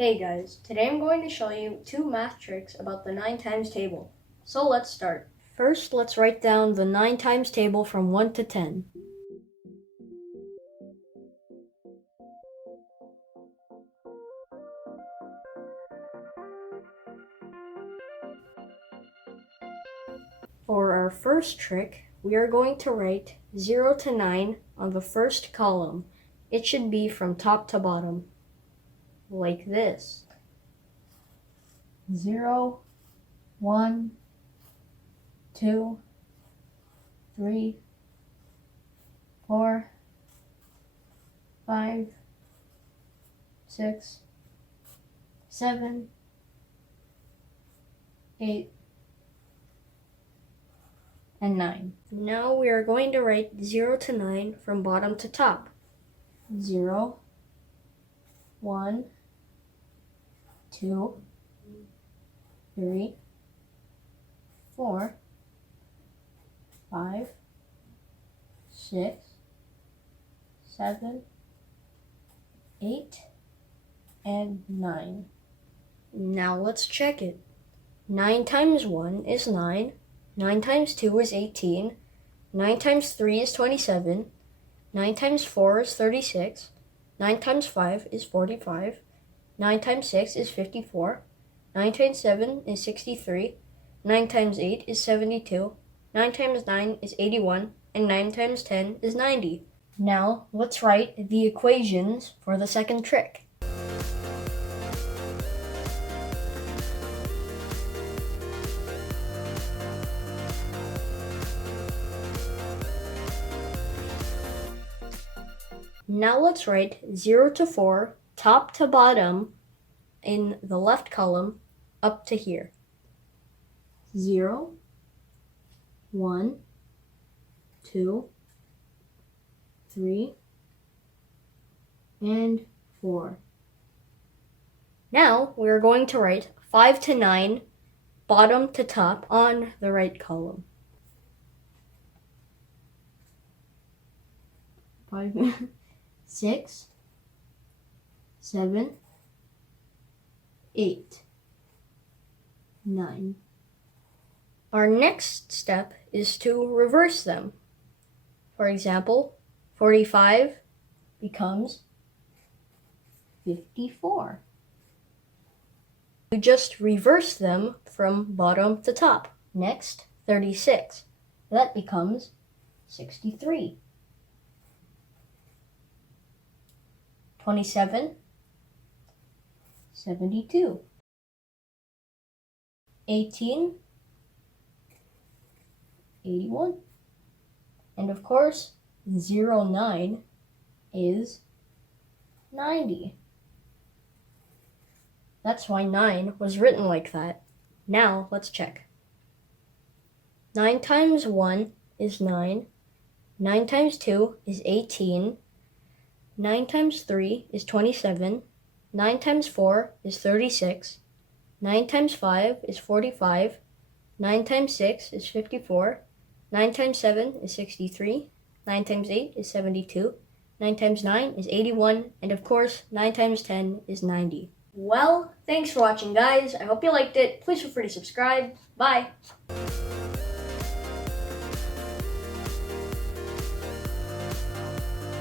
Hey guys, today I'm going to show you two math tricks about the 9 times table. So let's start. First, let's write down the 9 times table from 1 to 10. For our first trick, we are going to write 0 to 9 on the first column. It should be from top to bottom, like this. 0, 1, 2, 3, 4, 5, 6, 7, 8, and 9. Now we are going to write 0 to 9 from bottom to top. 0, 1, 2, 3, 4, 5, 6, 7, 8, and 9. Now let's check it. 9 times 1 is 9. 9 times 2 is 18. 9 times 3 is 27. 9 times 4 is 36. 9 times 5 is 45. 9 times 6 is 54. 9 times 7 is 63. 9 times 8 is 72. 9 times 9 is 81. And 9 times 10 is 90. Now, let's write the equations for the second trick. Now let's write 0 to 4, top to bottom, in the left column, up to here. 0, 1, 2, 3, and 4. Now we are going to write 5 to 9, bottom to top, on the right column. 5, 6, 7, 8, 9. Our next step is to reverse them. For example, 45 becomes 54. You just reverse them from bottom to top. Next, 36. That becomes 63. 27, 72. 18, 81. And of course, 09 is 90. That's why 9 was written like that. Now, let's check. 9 times 1 is 9. 9 times 2 is 18. 9 times 3 is 27. 9 times 4 is 36. 9 times 5 is 45. 9 times 6 is 54. 9 times 7 is 63. 9 times 8 is 72. 9 times 9 is 81. And of course, 9 times 10 is 90. Well, thanks for watching, guys. I hope you liked it. Please feel free to subscribe. Bye.